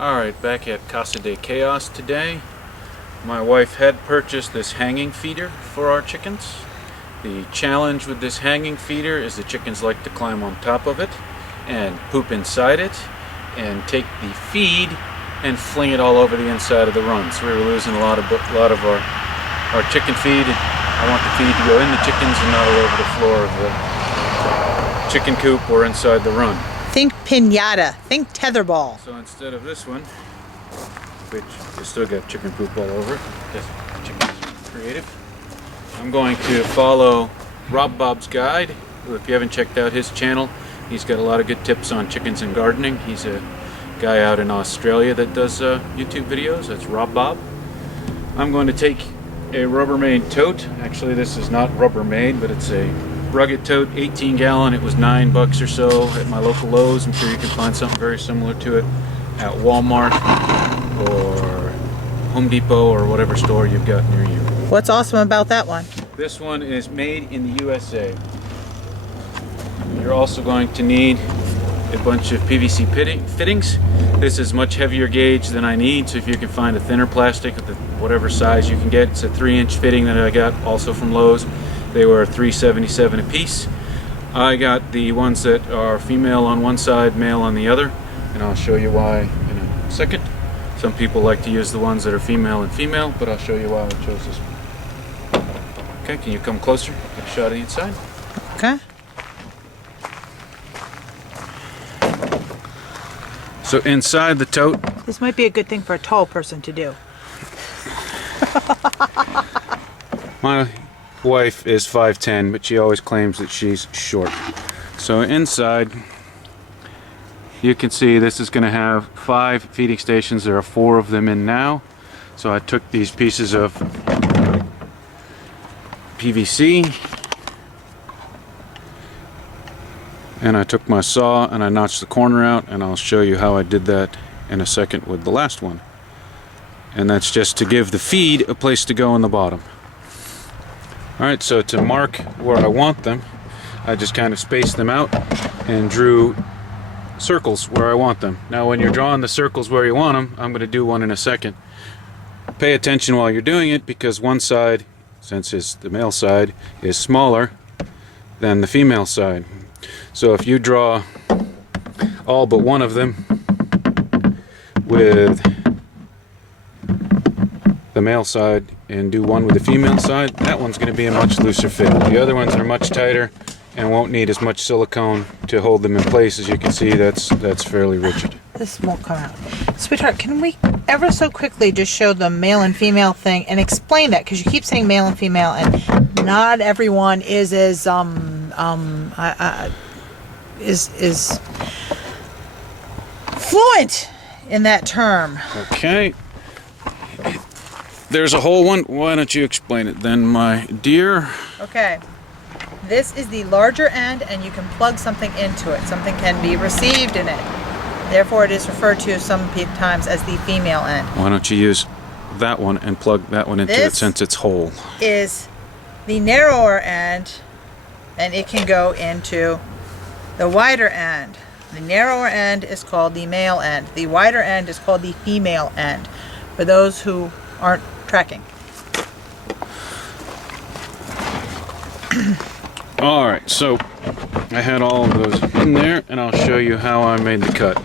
Alright, back at Casa de Chaos today. My wife had purchased this hanging feeder for our chickens. The challenge with this hanging feeder is the chickens like to climb on top of it and poop inside it and take the feed and fling it all over the inside of the run. So we were losing a lot of our chicken feed. I want the feed to go in the chickens and not all over the floor of the chicken coop or inside the run. Think piñata. Think tetherball. So instead of this one, which you still got chicken poop all over, because chicken's creative, I'm going to follow Rob Bob's guide. If you haven't checked out his channel, he's got a lot of good tips on chickens and gardening. He's a guy out in Australia that does YouTube videos. That's Rob Bob. I'm going to take a Rubbermaid tote. Actually, this is not Rubbermaid, but it's a rugged tote, 18 gallon. It was $9 or so at my local Lowe's. I'm sure you can find something very similar to it at Walmart or Home Depot or whatever store you've got near you. What's awesome about that one? This one is made in the USA. You're also going to need a bunch of PVC fittings. This is much heavier gauge than I need, so if you can find a thinner plastic of whatever size you can get. It's a 3-inch fitting that I got also from Lowe's. They were $3.77 a piece. I got the ones that are female on one side, male on the other, and I'll show you why in a second. Some people like to use the ones that are female and female, but I'll show you why I chose this one. Okay, can you come closer? Get a shot of the inside. Okay. So inside the tote, This might be a good thing for a tall person to do. my wife is 5'10", but she always claims that she's short. So inside, you can see this is going to have 5 feeding stations. There are 4 of them in now. So I took these pieces of PVC and I took my saw and I notched the corner out, and I'll show you how I did that in a second with the last one. And that's just to give the feed a place to go in the bottom. Alright, so to mark where I want them, I just kind of spaced them out and drew circles where I want them. Now when you're drawing the circles where you want them, I'm going to do one in a second. Pay attention while you're doing it, because one side, since it's the male side, is smaller than the female side. So if you draw all but one of them with the male side and do one with the female side, that one's going to be a much looser fit. The other ones are much tighter and won't need as much silicone to hold them in place. As you can see, that's fairly rigid. This won't come out. Sweetheart, can we ever so quickly just show the male and female thing and explain that? Because you keep saying male and female, and not everyone is as is fluent in that term. Okay. There's a whole one. Why don't you explain it then, my dear? Okay. This is the larger end, and you can plug something into it. Something can be received in it. Therefore, it is referred to sometimes as the female end. Why don't you use that one and plug that one into it since it's whole? Is the narrower end, and it can go into the wider end. The narrower end is called the male end. The wider end is called the female end, for those who aren't tracking. Alright, so I had all of those in there, and I'll show you how I made the cut.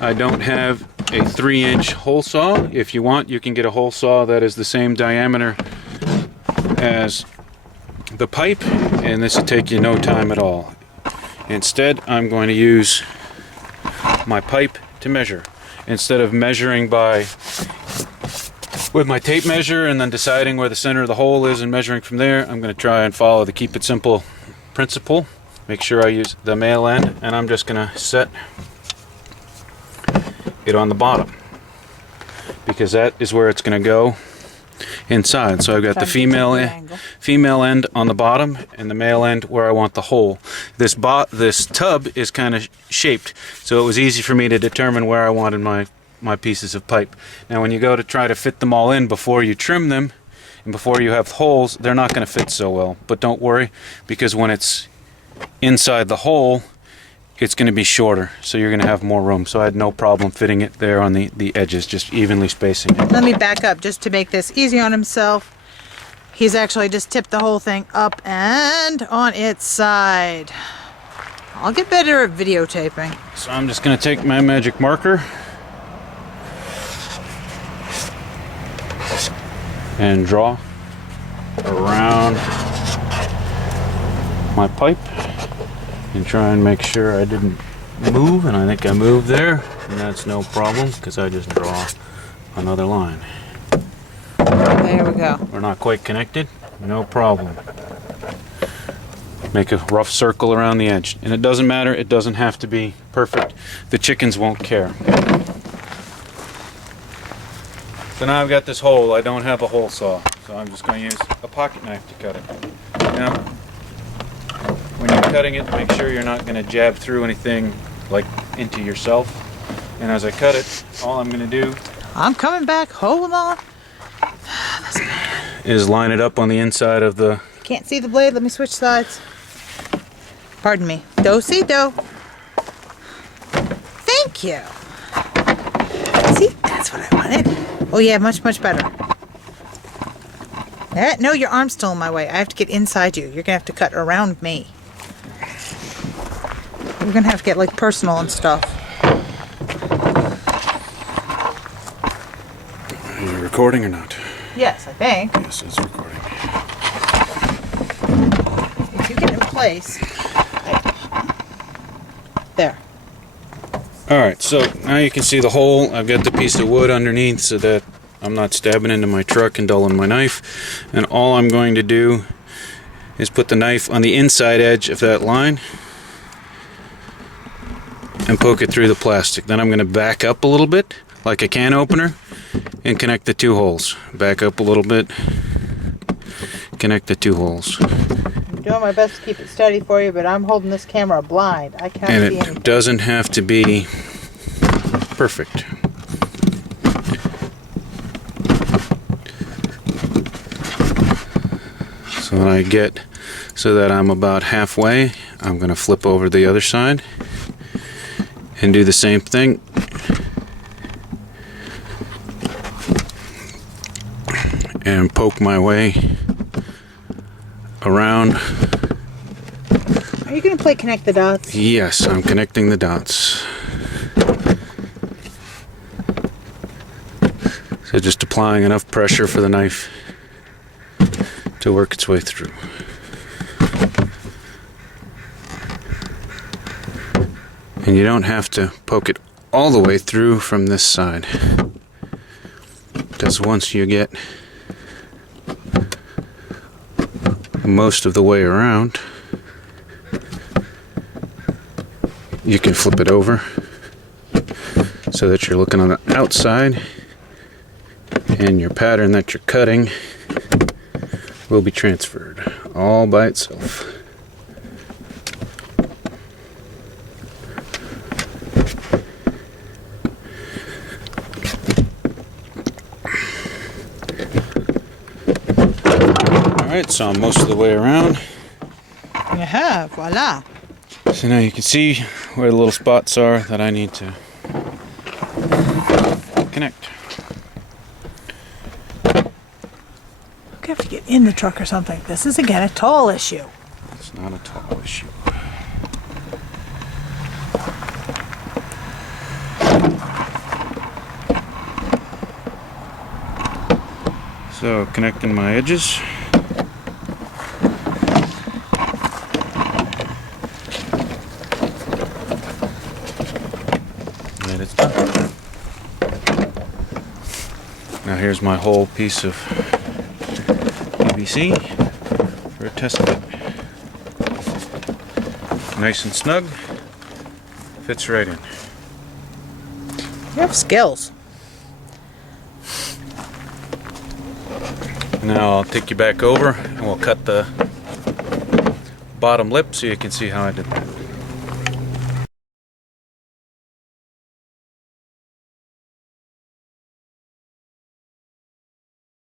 I don't have a 3-inch hole saw. If you want, you can get a hole saw that is the same diameter as the pipe, and this will take you no time at all. Instead, I'm going to use my pipe to measure. Instead of measuring with my tape measure and then deciding where the center of the hole is and measuring from there, I'm going to try and follow the keep it simple principle. Make sure I use the male end, and I'm just going to set it on the bottom, because that is where it's going to go inside. So I've got the female end on the bottom and the male end where I want the hole. This tub is kind of shaped, so it was easy for me to determine where I wanted my pieces of pipe. Now when you go to try to fit them all in before you trim them and before you have holes, they're not going to fit so well. But don't worry, because when it's inside the hole, it's going to be shorter, so you're going to have more room. So I had no problem fitting it there on the edges, just evenly spacing it. Let me back up just to make this easy on himself. He's actually just tipped the whole thing up and on its side. I'll get better at videotaping. So I'm just going to take my magic marker and draw around my pipe and try and make sure I didn't move, and I think I moved there, and that's no problem because I just draw another line. There we go. We're not quite connected, no problem. Make a rough circle around the edge, and it doesn't matter, it doesn't have to be perfect. The chickens won't care. So now I've got this hole. I don't have a hole saw, so I'm just going to use a pocket knife to cut it. Now, when you're cutting it, make sure you're not going to jab through anything like into yourself. And as I cut it, all I'm going to do I'm back. Hold on. is line it up on the inside of the... Can't see the blade. Let me switch sides. Pardon me. Do-si-do. Thank you. See, that's what I wanted. Oh yeah, much, much better. No, your arm's still in my way. I have to get inside you. You're going to have to cut around me. We're going to have to get like personal and stuff. Are you recording or not? Yes, I think. Yes, it's recording. If you get in place. There. Alright, so now you can see the hole. I've got the piece of wood underneath so that I'm not stabbing into my truck and dulling my knife. And all I'm going to do is put the knife on the inside edge of that line and poke it through the plastic. Then I'm going to back up a little bit like a can opener and connect the two holes. Back up a little bit, connect the two holes. I'm doing my best to keep it steady for you, but I'm holding this camera blind. I can't And see anything. it doesn't have to be perfect. So when I get so that I'm about halfway, I'm going to flip over the other side and do the same thing. And poke my way around. Are you going to play connect the dots? Yes, I'm connecting the dots. So just applying enough pressure for the knife to work its way through. And you don't have to poke it all the way through from this side, because once you get most of the way around, you can flip it over so that you're looking on the outside, and your pattern that you're cutting will be transferred all by itself. Alright, so I'm most of the way around. Yeah, voila. So now you can see where the little spots are that I need to connect. I have to get in the truck or something. This is again a tall issue. It's not a tall issue. So connecting my edges. And it's done. Now here's my whole piece of PVC for a test fit. Nice and snug. Fits right in. You have skills. Now I'll take you back over and we'll cut the bottom lip so you can see how I did that.